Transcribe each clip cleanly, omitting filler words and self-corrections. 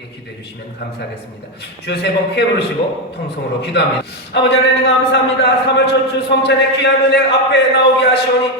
함께 기도해 주시면 감사하겠습니다. 주 세 번 크게 부르시고 통성으로 기도합니다. 아버지 하나님 감사합니다. 3월 첫 주 성찬의 귀한 은혜 앞에 나오게 하시오니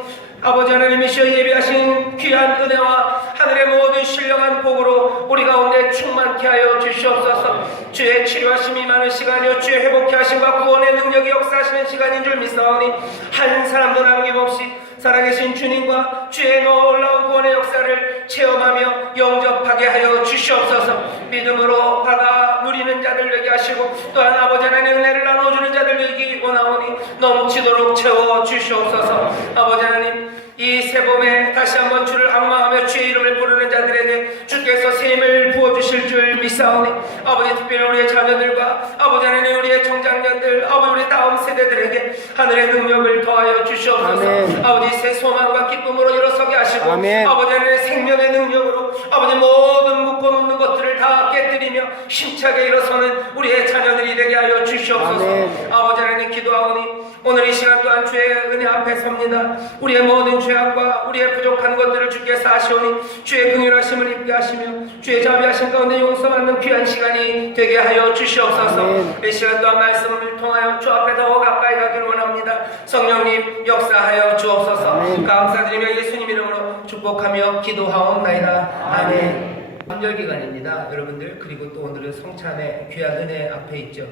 아버지 하나님이시여 예비하신 귀한 은혜와 하늘의 모든 신령한 복으로 우리 가운데 충만케 하여 주시옵소서. 주의 치료하심이 많은 시간이요 주의 회복케 하심과 구원의 능력이 역사하시는 시간인 줄 믿사오니 한 사람도 남김없이 살아계신 주님과 주의 놀라운 구원의 역사를 체험하며 영접하게 하여 주시옵소서. 믿음으로 받아 누리는 자들 되게 하시고 또한 아버지 하나님의 은혜를 나눠주는 자들 되기 원하오니 넘치도록 채워 주시옵소서. 아버지 하나님 이 새봄에 다시 한번 주를 악망하며 주의 이름을 부르는 자들에게 주께서 새 힘을 부어주실 줄 믿사오니 아버지 특별히 우리의 자녀들과 아버지 하나님 우리의 청장년들 아버지 우리 다음 세대들에게 하늘의 능력을 더하여 주시옵소서. 아멘. 아버지 새 소망과 기쁨으로 일어서게 하시고 아멘. 아버지 하나님의 생명의 능력으로 아버지 모든 묶어놓는 것들을 다 깨뜨리며 힘차게 일어서는 우리의 자녀들이 되게 하여 주시옵소서. 아멘. 아버지 하나님 기도하오니 오늘 이 시간 또한 주의 은혜 앞에 섭니다. 우리의 모든 죄악과 우리의 부족한 것들을 주께서 아시오니 주의 긍휼하심을 입게 하시며 주의 자비하심 가운데 용서받는 귀한 시간이 되게 하여 주시옵소서. 아멘. 이 시간 또한 말씀을 통하여 주 앞에 더 가까이 가길 원합니다. 성령님 역사하여 주옵소서. 아멘. 감사드리며 예수님 이름으로 축복하며 기도하옵나이다. 아멘. 감절 기간입니다 여러분들. 그리고 또 오늘은 성찬의 귀한 은혜 앞에 있죠.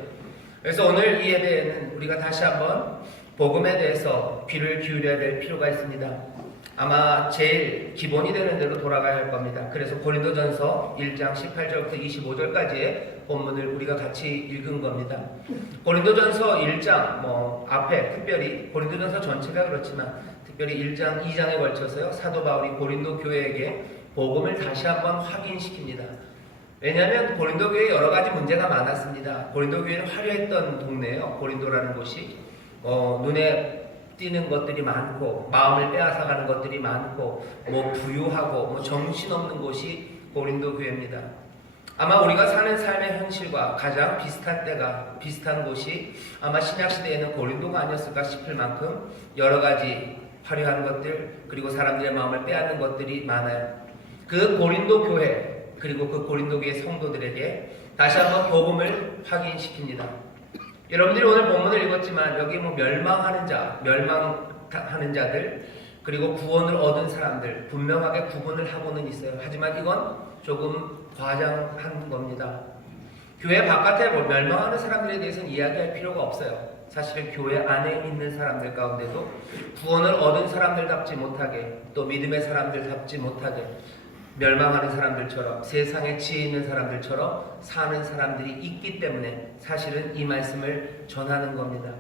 그래서 오늘 이 예배에는 우리가 다시 한번 복음에 대해서 귀를 기울여야 될 필요가 있습니다. 아마 제일 기본이 되는 대로 돌아가야 할 겁니다. 그래서 고린도전서 1장 18절부터 25절까지의 본문을 우리가 같이 읽은 겁니다. 고린도전서 1장 앞에 특별히 고린도전서 전체가 그렇지만 특별히 1장 2장에 걸쳐서요 사도 바울이 고린도 교회에게 복음을 다시 한번 확인시킵니다. 왜냐하면 고린도 교회에 여러 가지 문제가 많았습니다. 고린도 교회는 화려했던 동네예요. 고린도라는 곳이 눈에 띄는 것들이 많고 마음을 빼앗아가는 것들이 많고 부유하고 정신없는 곳이 고린도 교회입니다. 아마 우리가 사는 삶의 현실과 가장 비슷한 곳이 아마 신약시대에는 고린도가 아니었을까 싶을 만큼 여러 가지 화려한 것들 그리고 사람들의 마음을 빼앗는 것들이 많아요. 그 고린도 교회 그리고 그 고린도 교회 성도들에게 다시 한번 복음을 확인시킵니다. 여러분들이 오늘 본문을 읽었지만 여기 멸망하는 자들 그리고 구원을 얻은 사람들 분명하게 구분을 하고는 있어요. 하지만 이건 조금 과장한 겁니다. 교회 바깥에 멸망하는 사람들에 대해서는 이야기할 필요가 없어요. 사실은 교회 안에 있는 사람들 가운데도 구원을 얻은 사람들답지 못하게 또 믿음의 사람들답지 못하게 멸망하는 사람들처럼 세상에 지혜 있는 사람들처럼 사는 사람들이 있기 때문에 사실은 이 말씀을 전하는 겁니다.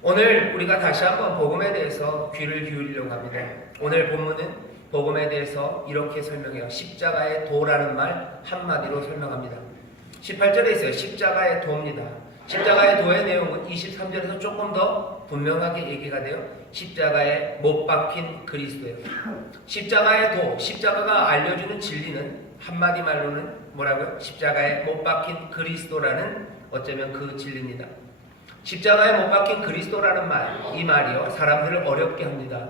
오늘 우리가 다시 한번 복음에 대해서 귀를 기울이려고 합니다. 오늘 본문은 복음에 대해서 이렇게 설명해요. 십자가의 도라는 말 한마디로 설명합니다. 18절에 있어요. 십자가의 도입니다. 십자가의 도의 내용은 23절에서 조금 더 분명하게 얘기가 돼요. 십자가에 못 박힌 그리스도예요. 십자가의 도, 십자가가 알려주는 진리는 한마디 말로는 뭐라고요? 십자가에 못 박힌 그리스도라는 어쩌면 그 진리입니다. 십자가에 못 박힌 그리스도라는 말, 이 말이요 사람들을 어렵게 합니다.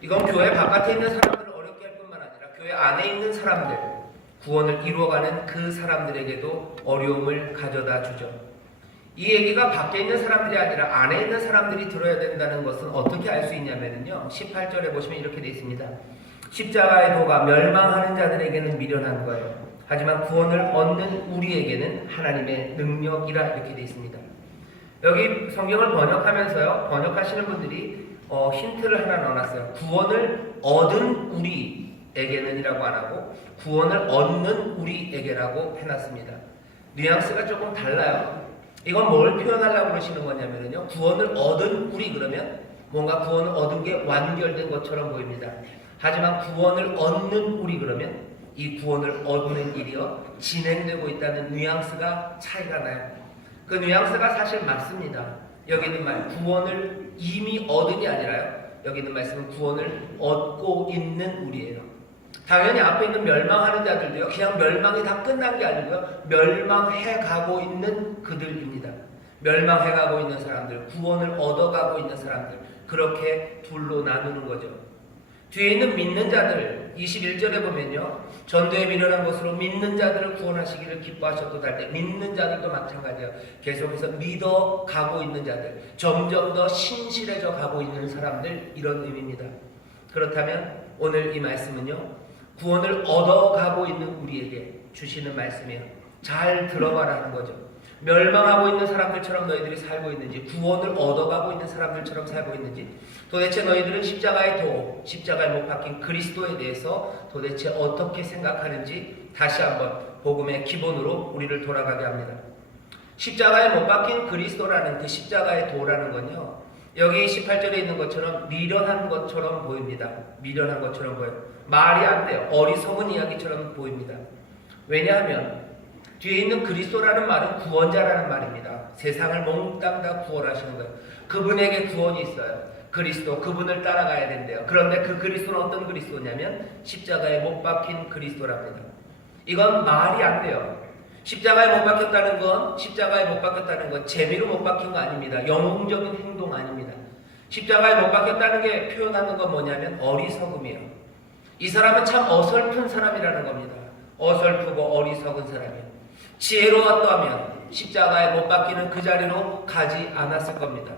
이건 교회 바깥에 있는 사람들을 어렵게 할 뿐만 아니라 교회 안에 있는 사람들, 구원을 이루어가는 그 사람들에게도 어려움을 가져다 주죠. 이 얘기가 밖에 있는 사람들이 아니라 안에 있는 사람들이 들어야 된다는 것은 어떻게 알 수 있냐면요 18절에 보시면 이렇게 되어 있습니다. 십자가의 도가 멸망하는 자들에게는 미련한 거예요. 하지만 구원을 얻는 우리에게는 하나님의 능력이라 이렇게 되어 있습니다. 여기 성경을 번역하면서요 번역하시는 분들이 힌트를 하나 넣어놨어요. 구원을 얻은 우리에게는 이라고 안 하고 구원을 얻는 우리에게라고 해놨습니다. 뉘앙스가 조금 달라요. 이건 뭘 표현하려고 그러시는 거냐면요 구원을 얻은 우리 그러면 뭔가 구원을 얻은 게 완결된 것처럼 보입니다. 하지만 구원을 얻는 우리 그러면 이 구원을 얻는 일이요 진행되고 있다는 뉘앙스가 차이가 나요. 그 뉘앙스가 사실 맞습니다. 여기 있는 말 구원을 이미 얻은이 아니라요 여기 있는 말씀은 구원을 얻고 있는 우리예요. 당연히 앞에 있는 멸망하는 자들도요 그냥 멸망이 다 끝난 게 아니고요 멸망해 가고 있는 그들입니다. 멸망해 가고 있는 사람들, 구원을 얻어가고 있는 사람들, 그렇게 둘로 나누는 거죠. 뒤에 있는 믿는 자들 21절에 보면요 전도에 미련한 것으로 믿는 자들을 구원하시기를 기뻐하셨도다 할 때 믿는 자들도 마찬가지예요. 계속해서 믿어 가고 있는 자들, 점점 더 신실해져 가고 있는 사람들, 이런 의미입니다. 그렇다면 오늘 이 말씀은요, 구원을 얻어가고 있는 우리에게 주시는 말씀이에요. 잘 들어봐라 하는 거죠. 멸망하고 있는 사람들처럼 너희들이 살고 있는지, 구원을 얻어가고 있는 사람들처럼 살고 있는지, 도대체 너희들은 십자가의 도, 십자가에 못 박힌 그리스도에 대해서 도대체 어떻게 생각하는지 다시 한번 복음의 기본으로 우리를 돌아가게 합니다. 십자가에 못 박힌 그리스도라는 그 십자가의 도라는 건요, 여기 18절에 있는 것처럼 미련한 것처럼 보입니다. 미련한 것처럼 보여요. 말이 안 돼요. 어리석은 이야기처럼 보입니다. 왜냐하면 뒤에 있는 그리스도라는 말은 구원자라는 말입니다. 세상을 몽땅 다 구원하시는 거예요. 그분에게 구원이 있어요. 그리스도, 그분을 따라가야 된대요. 그런데 그 그리스도는 어떤 그리스도냐면 십자가에 못 박힌 그리스도랍니다. 이건 말이 안 돼요. 십자가에 못 박혔다는 건 재미로 못 박힌 거 아닙니다. 영웅적인 행동 아닙니다. 십자가에 못 박혔다는 게 표현하는 건 뭐냐면 어리석음이에요. 이 사람은 참 어설픈 사람이라는 겁니다. 어설프고 어리석은 사람이에요. 지혜로웠다면 십자가에 못 박히는 그 자리로 가지 않았을 겁니다.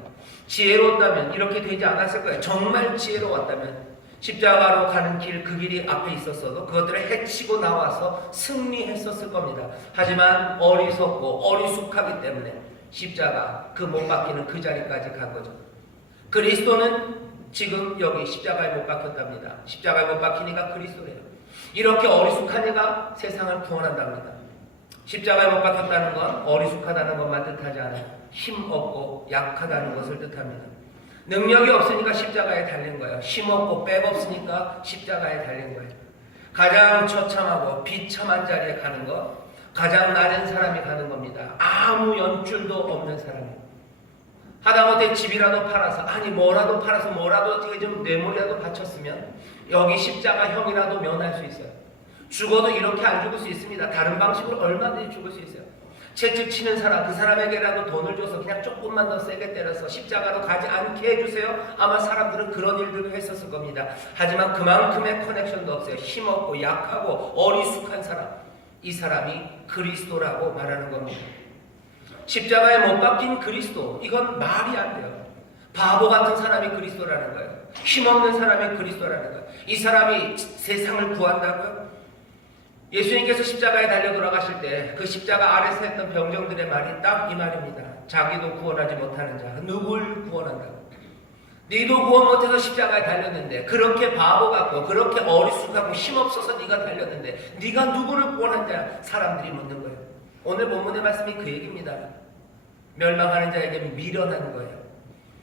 지혜로웠다면 이렇게 되지 않았을 거예요. 정말 지혜로웠다면 십자가로 가는 길, 그 길이 앞에 있었어도 그것들을 해치고 나와서 승리했었을 겁니다. 하지만 어리석고 어리숙하기 때문에 십자가, 그 못 박히는 그 자리까지 간 거죠. 그리스도는 지금 여기 십자가에 못 박혔답니다. 십자가에 못 박히니까 그리스도래요. 이렇게 어리숙한 이가 세상을 구원한답니다. 십자가에 못 박혔다는 건 어리숙하다는 것만 뜻하지 않아요. 힘없고 약하다는 것을 뜻합니다. 능력이 없으니까 십자가에 달린 거예요. 힘없고 백 없으니까 십자가에 달린 거예요. 가장 처참하고 비참한 자리에 가는 것, 가장 낮은 사람이 가는 겁니다. 아무 연줄도 없는 사람이에요. 하다못해 집이라도 팔아서, 뭐라도 팔아서 뭐라도 어떻게 좀 뇌물이라도 바쳤으면 여기 십자가형이라도 면할 수 있어요. 죽어도 이렇게 안 죽을 수 있습니다. 다른 방식으로 얼마든지 죽을 수 있어요. 채찍 치는 사람, 그 사람에게라도 돈을 줘서 그냥 조금만 더 세게 때려서 십자가로 가지 않게 해주세요. 아마 사람들은 그런 일들을 했었을 겁니다. 하지만 그만큼의 커넥션도 없어요. 힘없고 약하고 어리숙한 사람, 이 사람이 그리스도라고 말하는 겁니다. 십자가에 못 박힌 그리스도, 이건 말이 안 돼요. 바보 같은 사람이 그리스도라는 거예요. 힘없는 사람이 그리스도라는 거예요. 이 사람이 세상을 구한다고요? 예수님께서 십자가에 달려 돌아가실 때 그 십자가 아래서 했던 병정들의 말이 딱 이 말입니다. 자기도 구원하지 못하는 자, 누굴 구원한다고? 너도 구원 못해서 십자가에 달렸는데, 그렇게 바보 같고 그렇게 어리숙하고 힘없어서 네가 달렸는데 네가 누구를 구원한 자? 사람들이 묻는 거예요. 오늘 본문의 말씀이 그 얘기입니다. 멸망하는 자에게 미련한 거예요.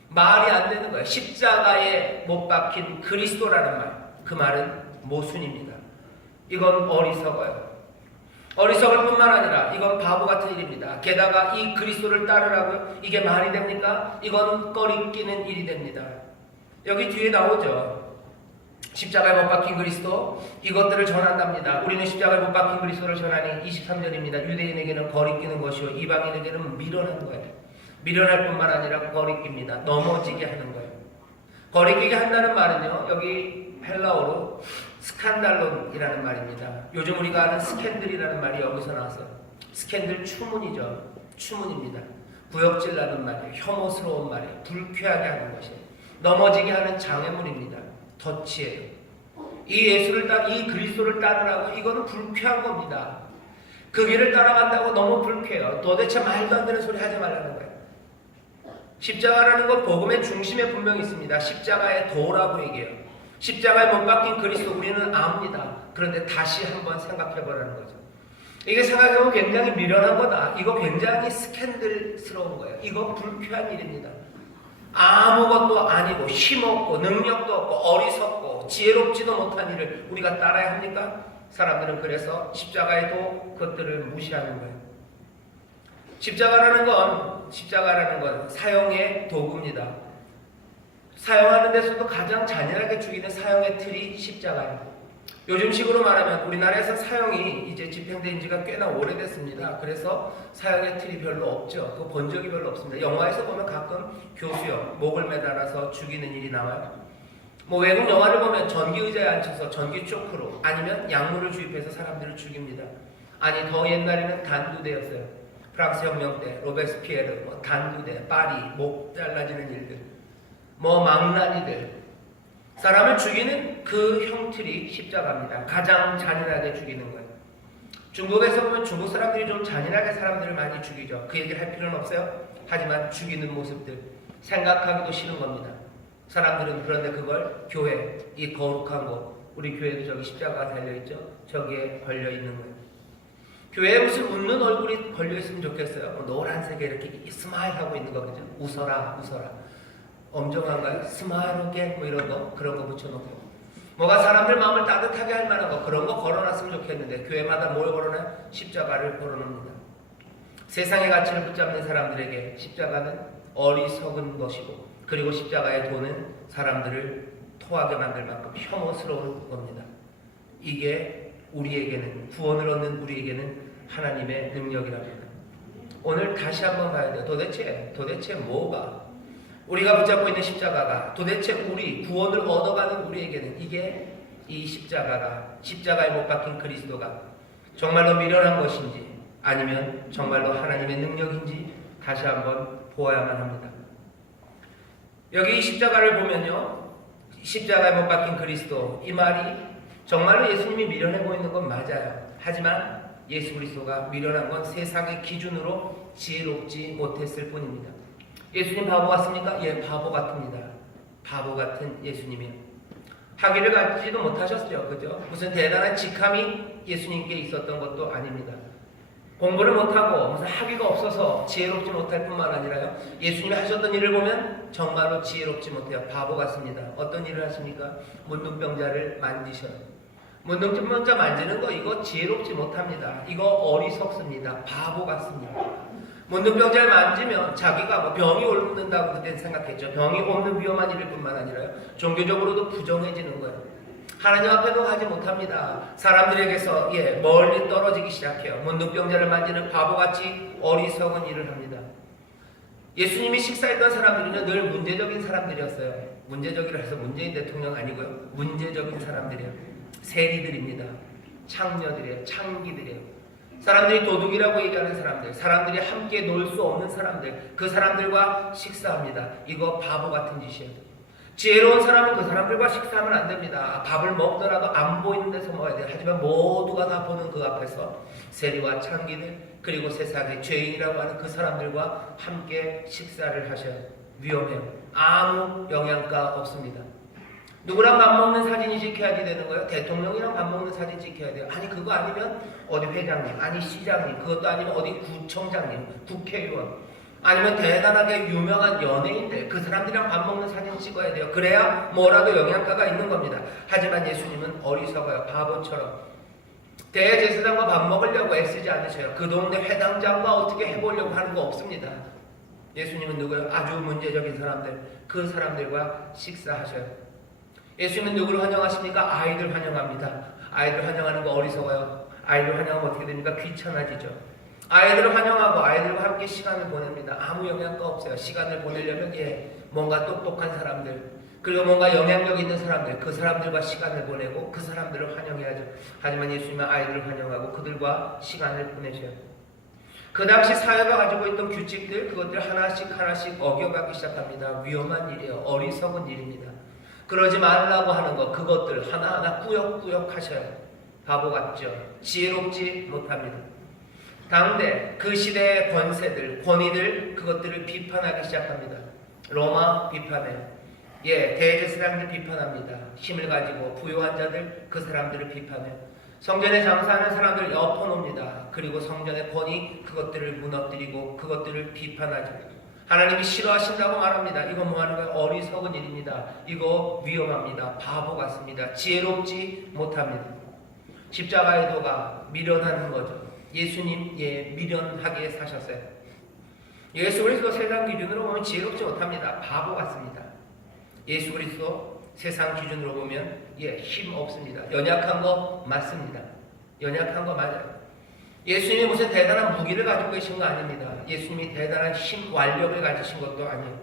말이 안 되는 거예요. 십자가에 못 박힌 그리스도라는 말, 그 말은 모순입니다. 이건 어리석어요. 어리석을 뿐만 아니라 이건 바보 같은 일입니다. 게다가 이 그리스도를 따르라고요? 이게 말이 됩니까? 이건 꺼리끼는 일이 됩니다. 여기 뒤에 나오죠. 십자가에 못 박힌 그리스도, 이것들을 전한답니다. 우리는 십자가에 못 박힌 그리스도를 전하니 23절입니다. 유대인에게는 거리끼는 것이요 이방인에게는 미련한 거예요. 미련할 뿐만 아니라 거리낍니다. 넘어지게 하는 거예요. 거리끼게 한다는 말은요, 여기 헬라어로 스칸달론이라는 말입니다. 요즘 우리가 아는 스캔들이라는 말이 여기서 나왔어요. 스캔들 추문이죠. 추문입니다. 구역질 나는 말이에요. 혐오스러운 말이에요. 불쾌하게 하는 것이에요. 넘어지게 하는 장애물입니다. 덫이에요. 이 그리스도를 따르라고, 이거는 불쾌한 겁니다. 그 길을 따라간다고 너무 불쾌해요. 도대체 말도 안 되는 소리 하지 말라는 거예요. 십자가라는 건 복음의 중심에 분명히 있습니다. 십자가의 도라고 얘기해요. 십자가에 못 박힌 그리스도 우리는 압니다. 그런데 다시 한번 생각해보라는 거죠. 이게 생각해보면 굉장히 미련한 거다. 이거 굉장히 스캔들스러운 거예요. 이거 불쾌한 일입니다. 아무것도 아니고 힘없고 능력도 없고 어리석고 지혜롭지도 못한 일을 우리가 따라야 합니까? 사람들은 그래서 십자가에도 그것들을 무시하는 거예요. 십자가라는 건 사형의 도구입니다. 사용하는 데서도 가장 잔인하게 죽이는 사형의 틀이 십자가예요. 요즘식으로 말하면 우리나라에서 사형이 이제 집행된 지가 꽤나 오래됐습니다. 그래서 사형의 틀이 별로 없죠. 그거 본 적이 별로 없습니다. 영화에서 보면 가끔 교수형, 목을 매달아서 죽이는 일이 나와요. 뭐 외국 영화를 보면 전기 의자에 앉혀서 전기 쇼크로 아니면 약물을 주입해서 사람들을 죽입니다. 아니 더 옛날에는 단두대였어요. 프랑스 혁명 때 로베스피에르, 뭐 단두대, 파리, 목 잘라지는 일들, 뭐 망나니들, 사람을 죽이는 그 형틀이 십자가입니다. 가장 잔인하게 죽이는 거예요. 중국에서 보면 중국 사람들이 좀 잔인하게 사람들을 많이 죽이죠. 그 얘기를 할 필요는 없어요. 하지만 죽이는 모습들 생각하기도 싫은 겁니다. 사람들은 그런데 그걸 교회, 이 거룩한 곳, 우리 교회도 저기 십자가가 달려있죠. 저기에 걸려있는 거예요. 교회에 무슨 웃는 얼굴이 걸려있으면 좋겠어요. 뭐 노란색에 이렇게 스마일하고 있는 거 그죠? 웃어라 웃어라. 엄정한가요? 스마일하게 뭐 이런 거 그런 거 붙여놓고 뭐가 사람들 마음을 따뜻하게 할 만한 거 그런 거 걸어놨으면 좋겠는데 교회마다 뭘 걸어놔요? 십자가를 걸어놓습니다. 세상의 가치를 붙잡는 사람들에게 십자가는 어리석은 것이고 그리고 십자가의 도는 사람들을 토하게 만들 만큼 혐오스러운 겁니다. 이게 우리에게는 구원을 얻는 우리에게는 하나님의 능력이랍니다. 오늘 다시 한번 봐야 돼요. 도대체 뭐가 우리가 붙잡고 있는 십자가가 도대체 우리 구원을 얻어가는 우리에게는 이게 이 십자가에 못 박힌 그리스도가 정말로 미련한 것인지 아니면 정말로 하나님의 능력인지 다시 한번 보아야만 합니다. 여기 이 십자가를 보면요, 십자가에 못 박힌 그리스도, 이 말이 정말로 예수님이 미련해 보이는 건 맞아요. 하지만 예수 그리스도가 미련한 건 세상의 기준으로 지혜롭지 못했을 뿐입니다. 예수님 바보 같습니까? 예, 바보 같습니다. 바보 같은 예수님이요. 학위를 갖지도 못하셨죠. 그죠? 무슨 대단한 직함이 예수님께 있었던 것도 아닙니다. 공부를 못하고 무슨 학위가 없어서 지혜롭지 못할 뿐만 아니라요. 예수님이 하셨던 일을 보면 정말로 지혜롭지 못해요. 바보 같습니다. 어떤 일을 하십니까? 문둥병자를 만지셔요. 문둥병자 만지는 거 이거 지혜롭지 못합니다. 이거 어리석습니다. 바보 같습니다. 문둥병자를 만지면 자기가 뭐 병이 옮는다고 그때는 생각했죠. 병이 옮는 위험한 일일 뿐만 아니라요. 종교적으로도 부정해지는 거예요. 하나님 앞에도 가지 못합니다. 사람들에게서 멀리 떨어지기 시작해요. 문둥병자를 만지는 바보같이 어리석은 일을 합니다. 예수님이 식사했던 사람들은요 늘 문제적인 사람들이었어요. 문제적이라 해서 문재인 대통령 아니고요. 문제적인 사람들이에요. 세리들입니다. 창녀들이에요. 창기들이에요. 사람들이 도둑이라고 얘기하는 사람들, 사람들이 함께 놀 수 없는 사람들, 그 사람들과 식사합니다. 이거 바보 같은 짓이에요. 지혜로운 사람은 그 사람들과 식사하면 안 됩니다. 밥을 먹더라도 안 보이는 데서 먹어야 돼요. 하지만 모두가 다 보는 그 앞에서 세리와 창기들 그리고 세상의 죄인이라고 하는 그 사람들과 함께 식사를 하셔요. 위험해요. 아무 영양가 없습니다. 누구랑 밥 먹는 사진이 찍혀야지 되는 거예요? 대통령이랑 밥 먹는 사진 찍혀야 돼요. 아니 그거 아니면 어디 회장님, 아니 시장님, 그것도 아니면 어디 구청장님, 국회의원, 아니면 대단하게 유명한 연예인들, 그 사람들이랑 밥 먹는 사진 찍어야 돼요. 그래야 뭐라도 영양가가 있는 겁니다. 하지만 예수님은 어리석어요. 바보처럼 대제사장과 밥 먹으려고 애쓰지 않으셔요. 그 동네 회당장과 어떻게 해보려고 하는 거 없습니다. 예수님은 누구예요? 아주 문제적인 사람들, 그 사람들과 식사하셔요. 예수님은 누구를 환영하십니까? 아이들 환영합니다. 아이들 환영하는 거 어리석어요. 아이들 환영하면 어떻게 됩니까? 귀찮아지죠. 아이들을 환영하고 아이들과 함께 시간을 보냅니다. 아무 영향가 없어요. 시간을 보내려면 뭔가 똑똑한 사람들 그리고 뭔가 영향력 있는 사람들 그 사람들과 시간을 보내고 그 사람들을 환영해야죠. 하지만 예수님은 아이들을 환영하고 그들과 시간을 보내셔요. 그 당시 사회가 가지고 있던 규칙들 그것들 하나씩 어겨가기 시작합니다. 위험한 일이에요. 어리석은 일입니다. 그러지 말라고 하는 것 그것들 하나하나 꾸역꾸역 하셔요. 바보 같죠. 지혜롭지 못합니다. 당대 그 시대의 권세들 권위들 그것들을 비판하기 시작합니다. 로마 비판해요. 대제사장들 비판합니다. 힘을 가지고 부유한 자들 그 사람들을 비판해요. 성전에 장사하는 사람들 엎어놓습니다. 그리고 성전의 권위 그것들을 무너뜨리고 그것들을 비판하죠. 하나님이 싫어하신다고 말합니다. 이거 뭐하는 거예요? 어리석은 일입니다. 이거 위험합니다. 바보 같습니다. 지혜롭지 못합니다. 십자가의 도가 미련하는 거죠. 예수님 미련하게 사셨어요. 예수 그리스도 세상 기준으로 보면 지혜롭지 못합니다. 바보 같습니다. 예수 그리스도 세상 기준으로 보면 힘 없습니다. 연약한 거 맞습니다. 연약한 거 맞아요. 예수님이 무슨 대단한 무기를 가지고 계신 거 아닙니다. 예수님이 대단한 힘, 완력을 가지신 것도 아니에요.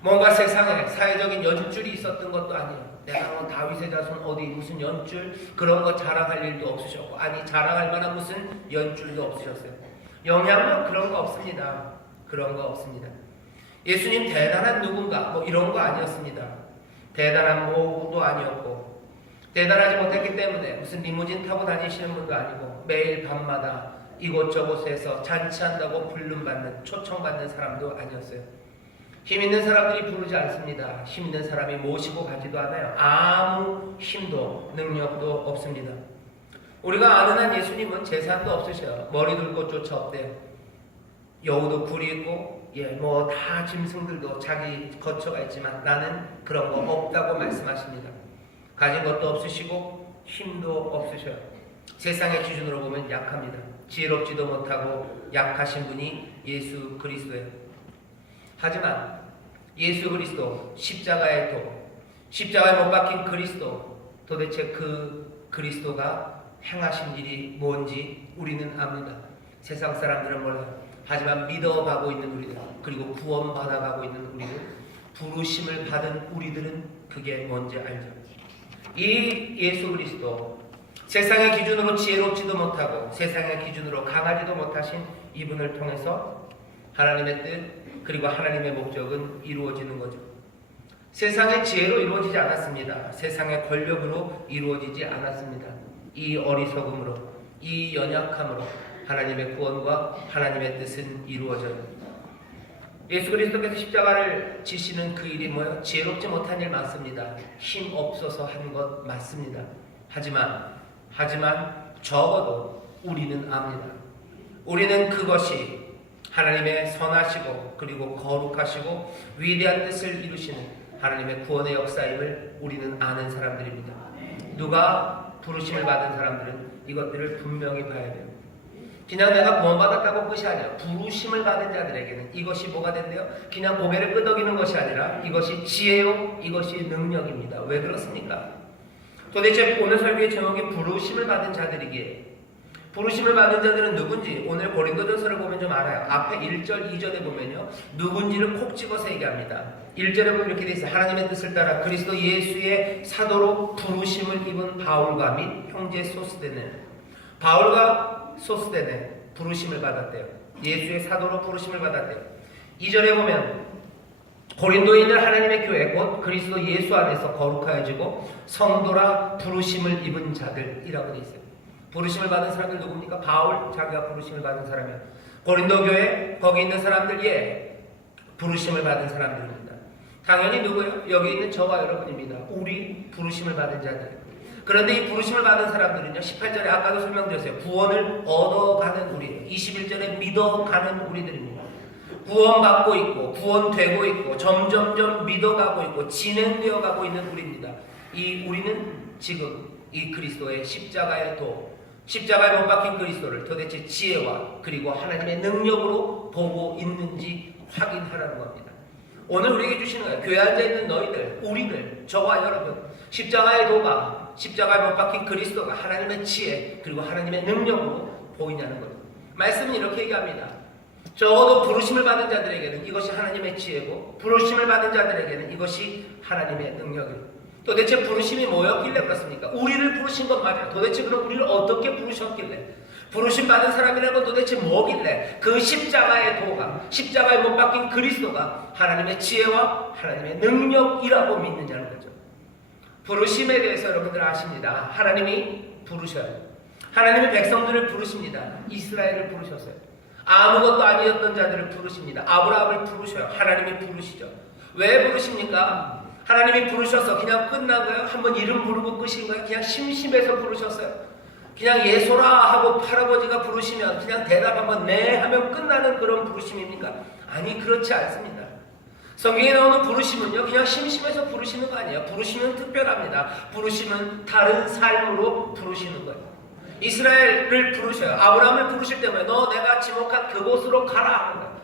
뭔가 세상에 사회적인 여집줄이 있었던 것도 아니에요. 내가 뭐 다윗의 자손 어디 무슨 연줄 그런 거 자랑할 일도 없으셨고, 아니 자랑할 만한 무슨 연줄도 없으셨어요. 영향력 그런 거 없습니다. 그런 거 없습니다. 예수님 대단한 누군가 뭐 이런 거 아니었습니다. 대단한 모도 아니었고, 대단하지 못했기 때문에 무슨 리무진 타고 다니시는 분도 아니고, 매일 밤마다 이곳저곳에서 잔치한다고 불름받는, 초청받는 사람도 아니었어요. 힘 있는 사람들이 부르지 않습니다. 힘 있는 사람이 모시고 가지도 않아요. 아무 힘도 능력도 없습니다. 우리가 아는 한 예수님은 재산도 없으셔요. 머리 둘 곳조차 없대요. 여우도 굴이 있고, 뭐 다 짐승들도 자기 거처가 있지만 나는 그런 거 없다고 말씀하십니다. 가진 것도 없으시고 힘도 없으셔요. 세상의 기준으로 보면 약합니다. 지혜롭지도 못하고 약하신 분이 예수 그리스도예요. 하지만 예수 그리스도, 십자가의 도, 십자가에 못 박힌 그리스도, 도대체 그 그리스도가 행하신 일이 뭔지 우리는 압니다. 세상 사람들은 몰라요. 하지만 믿어가고 있는 우리들, 그리고 구원받아가고 있는 우리들, 부르심을 받은 우리들은 그게 뭔지 알죠. 이 예수 그리스도, 세상의 기준으로 지혜롭지도 못하고 세상의 기준으로 강하지도 못하신 이분을 통해서 하나님의 뜻, 그리고 하나님의 목적은 이루어지는 거죠. 세상의 지혜로 이루어지지 않았습니다. 세상의 권력으로 이루어지지 않았습니다. 이 어리석음으로, 이 연약함으로 하나님의 구원과 하나님의 뜻은 이루어져요. 예수 그리스도께서 십자가를 지시는 그 일이 뭐예요? 지혜롭지 못한 일 맞습니다. 힘 없어서 한 것 맞습니다. 하지만 적어도 우리는 압니다. 우리는 그것이 하나님의 선하시고 그리고 거룩하시고 위대한 뜻을 이루시는 하나님의 구원의 역사임을 우리는 아는 사람들입니다. 누가 부르심을 받은 사람들은 이것들을 분명히 봐야 돼요. 그냥 내가 구원받았다고 끝이 아니라 부르심을 받은 자들에게는 이것이 뭐가 된대요? 그냥 고개를 끄덕이는 것이 아니라 이것이 지혜요, 이것이 능력입니다. 왜 그렇습니까? 도대체 오늘 설교의 제목이 부르심을 받은 자들이기에, 부르심을 받은 자들은 누군지 오늘 고린도전서를 보면 좀 알아요. 앞에 1절, 2절에 보면요, 누군지를 콕 집어서 얘기합니다. 1절에 보면 이렇게 돼 있어요. 하나님의 뜻을 따라 그리스도 예수의 사도로 부르심을 입은 바울과 및 형제 소스데네. 바울과 소스데네 부르심을 받았대요. 예수의 사도로 부르심을 받았대요. 2절에 보면 고린도에 있는 하나님의 교회 곧 그리스도 예수 안에서 거룩하여지고 성도라 부르심을 입은 자들이라고 되어 있어요. 부르심을 받은 사람들 누굽니까? 바울, 자기가 부르심을 받은 사람이에요. 고린도 교회 거기 있는 사람들, 부르심을 받은 사람들입니다. 당연히 누구예요? 여기 있는 저와 여러분입니다. 우리 부르심을 받은 자들. 그런데 이 부르심을 받은 사람들은요, 18절에 아까도 설명드렸어요. 구원을 얻어가는 우리, 21절에 믿어가는 우리들입니다. 구원받고 있고 구원되고 있고 점점점 믿어가고 있고 진행되어 가고 있는 우리입니다. 이 우리는 지금 이 그리스도의 십자가의 도, 십자가에 못 박힌 그리스도를 도대체 지혜와 그리고 하나님의 능력으로 보고 있는지 확인하라는 겁니다. 오늘 우리에게 주시는 거예요. 교회 앉아있는 너희들, 우리들, 저와 여러분, 십자가의 도가, 십자가에 못 박힌 그리스도가 하나님의 지혜 그리고 하나님의 능력으로 보이냐는 거예요. 말씀은 이렇게 얘기합니다. 적어도 부르심을 받은 자들에게는 이것이 하나님의 지혜고, 부르심을 받은 자들에게는 이것이 하나님의 능력이에요. 도대체 부르심이 뭐였길래 그렇습니까? 우리를 부르신 것 맞아요. 도대체 그럼 우리를 어떻게 부르셨길래? 부르심 받은 사람이라는 건 도대체 뭐길래? 그 십자가의 도가, 십자가에 못 박힌 그리스도가 하나님의 지혜와 하나님의 능력이라고 믿느냐는 거죠. 부르심에 대해서 여러분들 아십니다. 하나님이 부르셔요. 하나님이 백성들을 부르십니다. 이스라엘을 부르셨어요. 아무것도 아니었던 자들을 부르십니다. 아브라함을 부르셔요. 하나님이 부르시죠. 왜 부르십니까? 하나님이 부르셔서 그냥 끝난 거예요? 한번 이름 부르고 끝인 거예요? 그냥 심심해서 부르셨어요? 그냥 예소라 하고 할아버지가 부르시면 그냥 대답 한번 네 하면 끝나는 그런 부르심입니까? 아니, 그렇지 않습니다. 성경에 나오는 부르심은요, 그냥 심심해서 부르시는 거 아니에요. 부르심은 특별합니다. 부르심은 다른 삶으로 부르시는 거예요. 이스라엘을 부르셔요. 아브라함을 부르실 때문에 너 내가 지목한 그곳으로 가라 하는 거예요.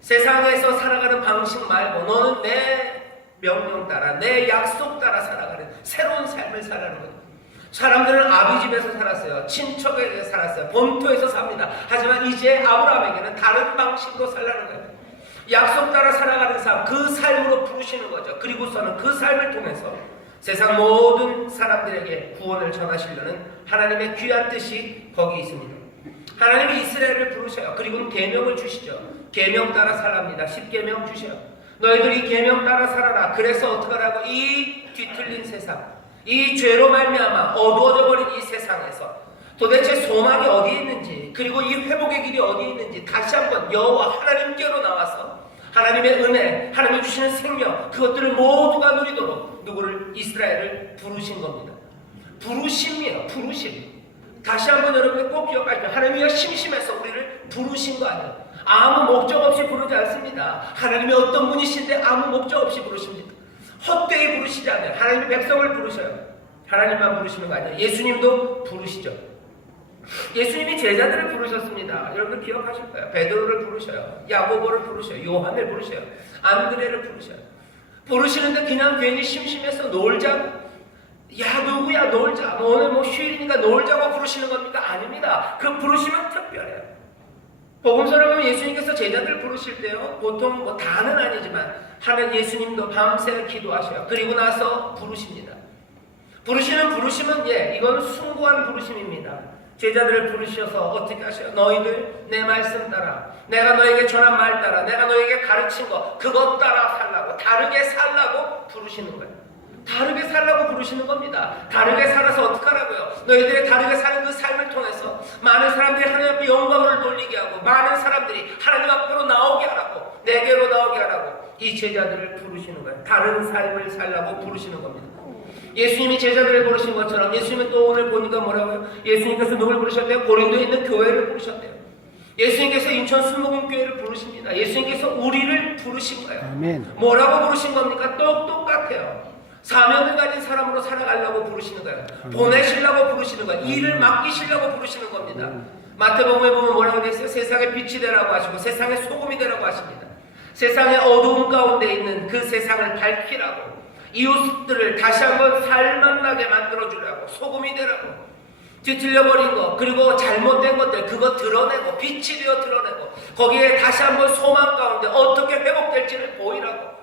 세상에서 살아가는 방식 말고 너는 내 명령 따라, 내 약속 따라 살아가는 새로운 삶을 살아가는 거예요. 사람들은 아비 집에서 살았어요. 친척에게 살았어요. 본토에서 삽니다. 하지만 이제 아브라함에게는 다른 방식으로 살라는 거예요. 약속 따라 살아가는 삶, 그 삶으로 부르시는 거죠. 그리고서는 그 삶을 통해서 세상 모든 사람들에게 구원을 전하시려는 하나님의 귀한 뜻이 거기 있습니다. 하나님이 이스라엘을 부르셔요. 그리고 계명을 주시죠. 계명 따라 살랍니다. 10계명 주셔요. 너희들이 계명 따라 살아라. 그래서 어떡하라고? 이 뒤틀린 세상, 이 죄로 말미암아 어두워져 버린 이 세상에서 도대체 소망이 어디에 있는지, 그리고 이 회복의 길이 어디에 있는지 다시 한번 여호와 하나님께로 나와서 하나님의 은혜, 하나님이 주시는 생명, 그것들을 모두가 누리도록 누구를? 이스라엘을 부르신 겁니다. 부르심이에요. 부르심. 다시 한번 여러분이 꼭 기억하십시오. 하나님이 심심해서 우리를 부르신 거 아니에요. 아무 목적 없이 부르지 않습니다. 하나님이 어떤 분이신데 아무 목적 없이 부르십니다. 헛되이 부르시지 않아요. 하나님이 백성을 부르셔요. 하나님만 부르시는 거 아니에요. 예수님도 부르시죠. 예수님이 제자들을 부르셨습니다. 여러분들 기억하실 거예요. 베드로를 부르셔요. 야고보를 부르셔요. 요한을 부르셔요. 안드레를 부르셔요. 부르시는데 그냥 괜히 심심해서 놀자고, 야 누구야 놀자, 오늘 뭐 휴일이니까 놀자고 부르시는 겁니까? 아닙니다. 그 부르심은 특별해요. 복음서를 보면 예수님께서 제자들 부르실 때요, 보통 뭐 다는 아니지만 하는 예수님도 밤새 기도하셔요. 그리고 나서 부르십니다. 부르시는 부르심은 이건 숭고한 부르심입니다. 제자들을 부르셔서 어떻게 하셔요? 너희들 내 말씀 따라, 내가 너에게 전한 말 따라, 내가 너에게 가르친 거 그것 따라 살라고, 다르게 살라고 부르시는 거예요. 다르게 살라고 부르시는 겁니다. 다르게 살아서 어떡하라고요? 너희들이 다르게 사는 그 삶을 통해서 많은 사람들이 하나님 앞에 영광을 돌리게 하고, 많은 사람들이 하나님 앞으로 나오게 하라고, 내게로 나오게 하라고 이 제자들을 부르시는 거예요. 다른 삶을 살라고 부르시는 겁니다. 예수님이 제자들을 부르신 것처럼 예수님은 또 오늘 보니까 뭐라고요? 예수님께서 누굴 부르셨대요? 고린도에 있는 교회를 부르셨대요. 예수님께서 인천 순복음교회를 부르십니다. 예수님께서 우리를 부르신 거예요. 아멘. 뭐라고 부르신 겁니까? 똑같아요. 사명을 가진 사람으로 살아가려고 부르시는 거예요. 보내시려고 부르시는 거예요. 일을 맡기시려고 부르시는 겁니다. 마태복음에 보면 뭐라고 되어 있어요? 세상의 빛이 되라고 하시고 세상의 소금이 되라고 하십니다. 세상의 어두움 가운데 있는 그 세상을 밝히라고, 이웃들을 다시 한번 살만나게 만들어주라고, 소금이 되라고, 뒤틀려버린 것, 그리고 잘못된 것들 그거 드러내고, 빛이 되어 드러내고, 거기에 다시 한번 소망 가운데 어떻게 회복될지를 보이라고,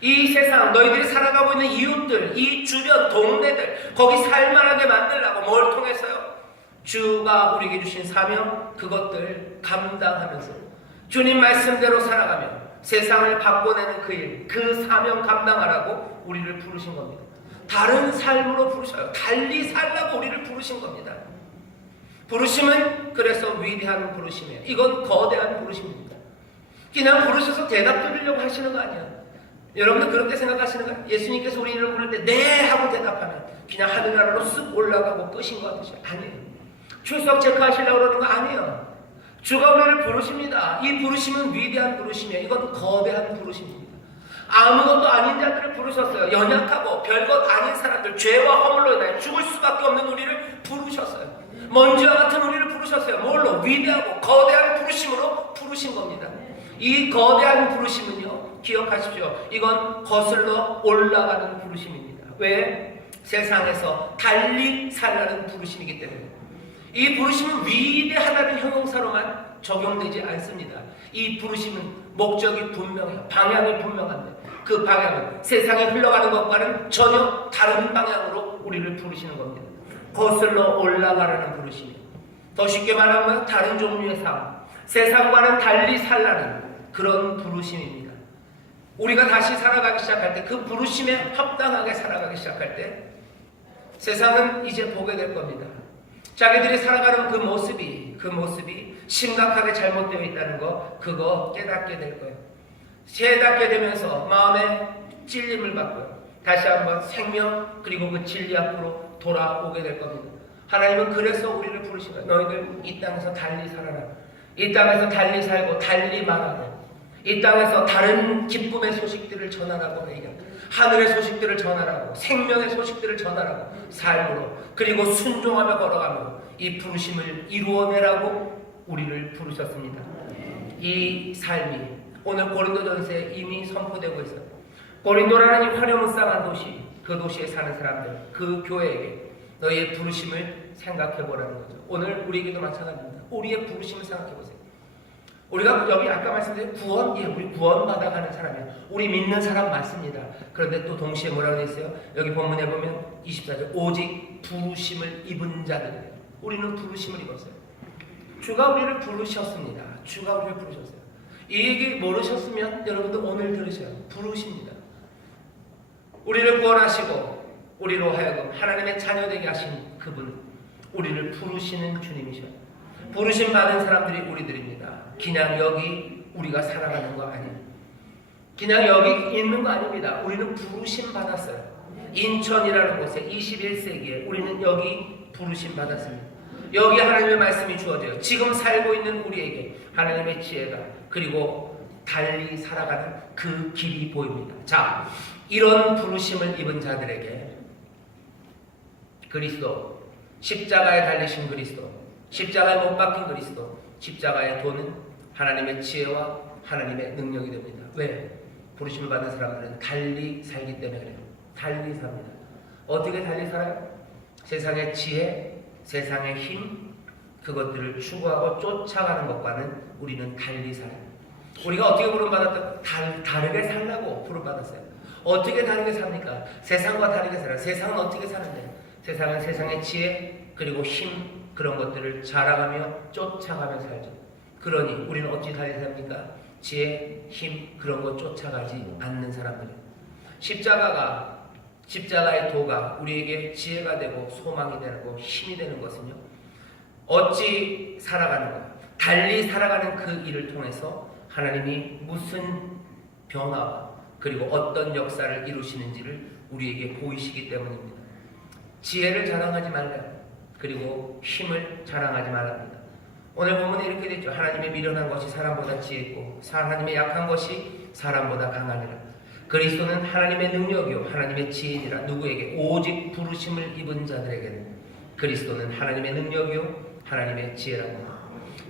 이 세상 너희들이 살아가고 있는 이웃들, 이 주변 동네들 거기 살만하게 만들라고. 뭘 통해서요? 주가 우리에게 주신 사명, 그것들 감당하면서 주님 말씀대로 살아가며 세상을 바꿔내는 그 일, 그 사명 감당하라고 우리를 부르신 겁니다. 다른 삶으로 부르셔요. 달리 살라고 우리를 부르신 겁니다. 부르심은 그래서 위대한 부르심이에요. 이건 거대한 부르심입니다. 그냥 부르셔서 대답 드리려고 하시는 거 아니에요. 여러분들 그렇게 생각하시는 거예요? 예수님께서 우리 이름을 부를 때 네 하고 대답하면 그냥 하늘나라로 쓱 올라가고 끝인 것 같으셔요. 아니에요. 출석 체크하시려고 그러는 거 아니에요. 주가 우리를 부르십니다. 이 부르심은 위대한 부르심이에요. 이건 거대한 부르심입니다. 아무것도 아닌 자들을 부르셨어요. 연약하고 별것 아닌 사람들, 죄와 허물로 인하여 죽을 수밖에 없는 우리를 부르셨어요. 먼지와 같은 우리를 부르셨어요. 뭘로? 위대하고 거대한 부르심으로 부르신 겁니다. 이 거대한 부르심은요, 기억하십시오. 이건 거슬러 올라가는 부르심입니다. 왜? 세상에서 달리 살라는 부르심이기 때문에. 이 부르심은 위대하다는 형용사로만 적용되지 않습니다. 이 부르심은 목적이 분명해요. 방향이 분명한데 그 방향은 세상에 흘러가는 것과는 전혀 다른 방향으로 우리를 부르시는 겁니다. 거슬러 올라가라는 부르심이에요. 더 쉽게 말하면 다른 종류의 삶, 세상과는 달리 살라는 그런 부르심입니다. 우리가 다시 살아가기 시작할 때, 그 부르심에 합당하게 살아가기 시작할 때 세상은 이제 보게 될 겁니다. 자기들이 살아가는 그 모습이 심각하게 잘못되어 있다는 거, 그거 깨닫게 될 거예요. 깨닫게 되면서 마음에 찔림을 받고요. 다시 한번 생명 그리고 그 진리 앞으로 돌아오게 될 겁니다. 하나님은 그래서 우리를 부르신 거예요. 너희들 이 땅에서 달리 살아라. 이 땅에서 달리 살고 달리 말하고, 이 땅에서 다른 기쁨의 소식들을 전하라고 얘기합니다. 하늘의 소식들을 전하라고, 생명의 소식들을 전하라고, 삶으로, 그리고 순종하며 걸어가며 이 부르심을 이루어내라고 우리를 부르셨습니다. 이 삶이 오늘 고린도전서에 이미 선포되고 있어요. 고린도라는 이 화려무쌍한 도시, 그 도시에 사는 사람들, 그 교회에게 너희의 부르심을 생각해 보라는 거죠. 오늘 우리에게도 마찬가지입니다. 우리의 부르심을 생각해 보세요. 우리가 여기 아까 말씀드린 구원, 예, 우리 구원받아 가는 사람이에요. 우리 믿는 사람 맞습니다. 그런데 또 동시에 뭐라고 되어 있어요? 여기 본문에 보면 24절 오직 부르심을 입은 자들이에요. 우리는 부르심을 입었어요. 주가 우리를 부르셨습니다. 주가 우리를 부르셨어요. 이 얘기 모르셨으면 여러분도 오늘 들으셔요. 부르십니다. 우리를 구원하시고 우리로 하여금 하나님의 자녀되게 하신 그분, 우리를 부르시는 주님이셔요. 부르심 받은 사람들이 우리들입니다. 그냥 여기 우리가 살아가는 거 아니에요. 그냥 여기 있는 거 아닙니다. 우리는 부르심 받았어요. 인천이라는 곳에 21세기에 우리는 여기 부르심 받았습니다. 여기 하나님의 말씀이 주어져요. 지금 살고 있는 우리에게 하나님의 지혜가 그리고 달리 살아가는 그 길이 보입니다. 자, 이런 부르심을 입은 자들에게 그리스도, 십자가에 달리신 그리스도, 십자가에 못 박힌 그리스도, 십자가의 도는 하나님의 지혜와 하나님의 능력이 됩니다. 왜? 부르심을 받은 사람들은 달리 살기 때문에 그래요. 달리 삽니다. 어떻게 달리 살아요? 세상의 지혜, 세상의 힘, 그것들을 추구하고 쫓아가는 것과는 우리는 달리 살아요. 우리가 어떻게 부름받았다? 다르게 살라고 부름받았어요. 어떻게 다르게 삽니까? 세상과 다르게 살아요. 세상은 어떻게 사는데? 세상은 세상의 지혜, 그리고 힘, 그런 것들을 자랑하며 쫓아가며 살죠. 그러니 우리는 어찌 달리 삽니까? 지혜, 힘, 그런 것 쫓아가지 않는 사람들이에요. 십자가의 도가 우리에게 지혜가 되고 소망이 되고 힘이 되는 것은요, 어찌 살아가는가, 달리 살아가는 그 일을 통해서 하나님이 무슨 변화와 그리고 어떤 역사를 이루시는지를 우리에게 보이시기 때문입니다. 지혜를 자랑하지 말라요. 그리고 힘을 자랑하지 말랍니다. 오늘 본문에 이렇게 되죠. 하나님의 미련한 것이 사람보다 지혜있고 하나님의 약한 것이 사람보다 강하니라. 그리스도는 하나님의 능력이요 하나님의 지혜니라. 누구에게? 오직 부르심을 입은 자들에게는 그리스도는 하나님의 능력이요 하나님의 지혜라고.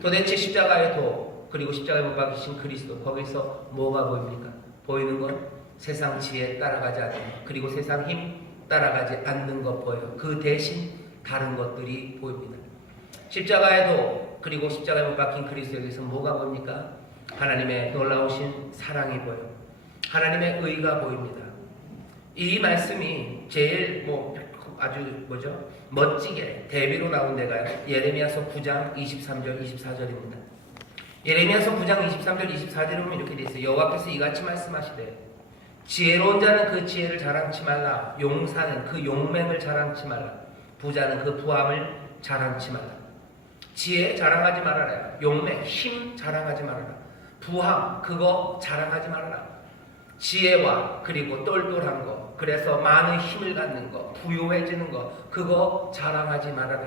도대체 십자가의 도 그리고 십자가에 못 박히신 그리스도, 거기서 뭐가 보입니까? 보이는 건 세상 지혜 따라가지 않는 것, 그리고 세상 힘 따라가지 않는 것 보여요. 그 대신 다른 것들이 보입니다. 십자가의 도 그리고 십자가에 못 박힌 그리스도에게서 뭐가 보입니까? 하나님의 놀라우신 사랑이 보여요. 하나님의 의가 보입니다. 이 말씀이 제일 아주 멋지게 대비로 나온 데가요. 예레미야서 9장 23절 24절입니다. 예레미야서 9장 23절 24절에 보면 이렇게 되어 있어요. 여호와께서 이같이 말씀하시되 지혜로운 자는 그 지혜를 자랑치 말라. 용사는 그 용맹을 자랑치 말라. 부자는 그 부함을 자랑치 말라. 지혜 자랑하지 말아라. 용맹, 힘 자랑하지 말아라. 부함, 그거 자랑하지 말아라. 지혜와 그리고 똘똘한 거, 그래서 많은 힘을 갖는 거, 부유해지는 거, 그거 자랑하지 말아라.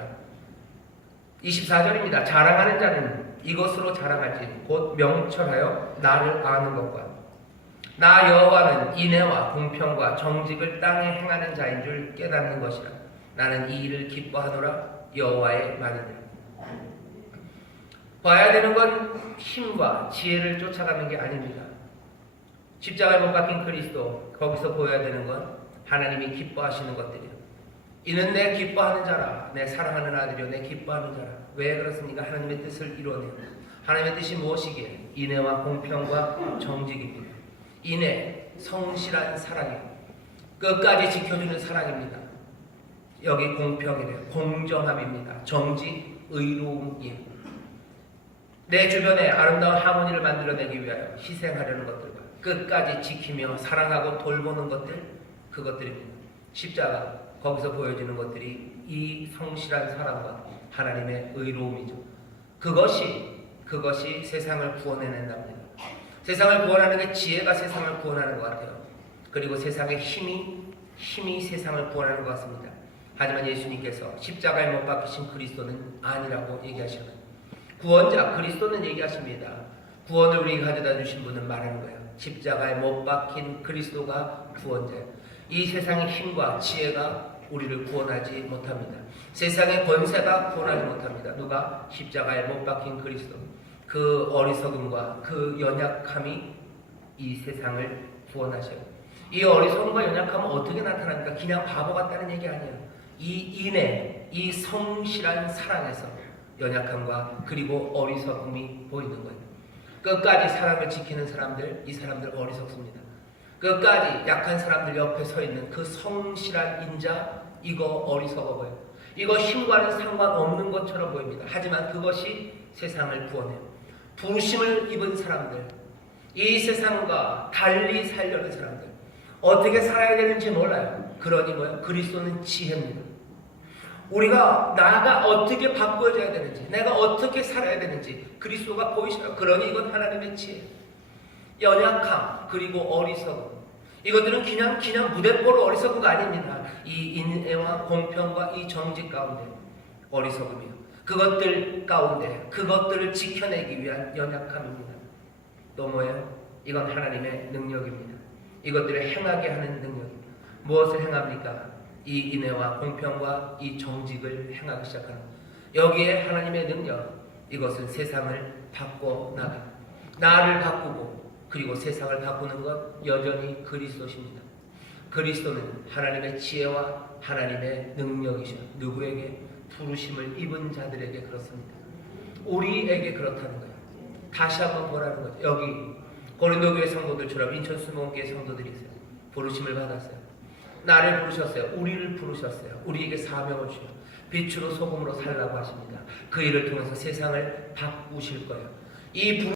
24절입니다. 자랑하는 자는 이것으로 자랑하지 곧 명철하여 나를 아는 것과 나 여호와는 인애와 공평과 정직을 땅에 행하는 자인 줄 깨닫는 것이라. 나는 이 일을 기뻐하노라. 여호와의 말이니라. 봐야 되는 건 힘과 지혜를 쫓아가는 게 아닙니다. 십자가에 못 박힌 그리스도, 거기서 보여야 되는 건 하나님이 기뻐하시는 것들이에요. 이는 내 기뻐하는 자라. 내 사랑하는 아들이요 내 기뻐하는 자라. 왜 그렇습니까? 하나님의 뜻을 이루어내요. 하나님의 뜻이 무엇이기에? 인애와 공평과 정직입니다. 인애, 성실한 사랑이에요. 끝까지 지켜주는 사랑입니다. 여기 공평이래요. 공정함입니다. 정직, 의로움이에요. 내 주변에 아름다운 하모니를 만들어내기 위하여 희생하려는 것들과 끝까지 지키며 사랑하고 돌보는 것들, 그것들입니다. 십자가, 거기서 보여지는 것들이 이 성실한 사랑과 하나님의 의로움이죠. 그것이 세상을 구원해낸답니다. 세상을 구원하는 게 지혜가 세상을 구원하는 것 같아요. 그리고 세상의 힘이 세상을 구원하는 것 같습니다. 하지만 예수님께서 십자가에 못 박히신 그리스도는 아니라고 얘기하시는 구원자 그리스도는 얘기하십니다. 구원을 우리에게 가져다 주신 분은 말하는 거예요. 십자가에 못 박힌 그리스도가 구원자예요. 이 세상의 힘과 지혜가 우리를 구원하지 못합니다. 세상의 권세가 구원하지 못합니다. 누가? 십자가에 못 박힌 그리스도. 그 어리석음과 그 연약함이 이 세상을 구원하셔요. 이 어리석음과 연약함은 어떻게 나타납니까? 그냥 바보 같다는 얘기 아니에요. 이 인애, 이 성실한 사랑에서 연약함과 그리고 어리석음이 보이는 거예요. 끝까지 사랑을 지키는 사람들, 이 사람들 어리석습니다. 끝까지 약한 사람들 옆에 서 있는 그 성실한 인자, 이거 어리석어 보여요. 이거 힘과는 상관없는 것처럼 보입니다. 하지만 그것이 세상을 구원해요. 부르심을 입은 사람들, 이 세상과 달리 살려는 사람들, 어떻게 살아야 되는지 몰라요. 그러니 뭐예요? 그리스도는 지혜입니다. 우리가 나가 어떻게 바꾸어져야 되는지, 내가 어떻게 살아야 되는지 그리스도가 보이시라. 그러니 이건 하나님의 지혜. 연약함 그리고 어리석음, 이것들은 그냥 무대뽀로 어리석은 거 아닙니다. 이 인애와 공평과 이 정직 가운데 어리석음이요. 그것들 가운데 그것들을 지켜내기 위한 연약함입니다. 또 뭐예요? 이건 하나님의 능력입니다. 이것들을 행하게 하는 능력입니다. 무엇을 행합니까? 이 인애와 공평과 이 정직을 행하기 시작하는 것. 여기에 하나님의 능력, 이것은 세상을 바꿔나가, 나를 바꾸고 그리고 세상을 바꾸는 것 여전히 그리스도십니다. 그리스도는 하나님의 지혜와 하나님의 능력이셔. 누구에게? 부르심을 입은 자들에게 그렇습니다. 우리에게 그렇다는 거예요. 다시 한번 뭐라는 거죠? 여기 고린도교회 성도들처럼 인천 수목교회 성도들이 있어요. 부르심을 받았어요. 나를 부르셨어요. 우리를 부르셨어요. 우리에게 사명을 주셔. 빛으로 소금으로 살라고 하십니다. 그 일을 통해서 세상을 바꾸실 거예요. 이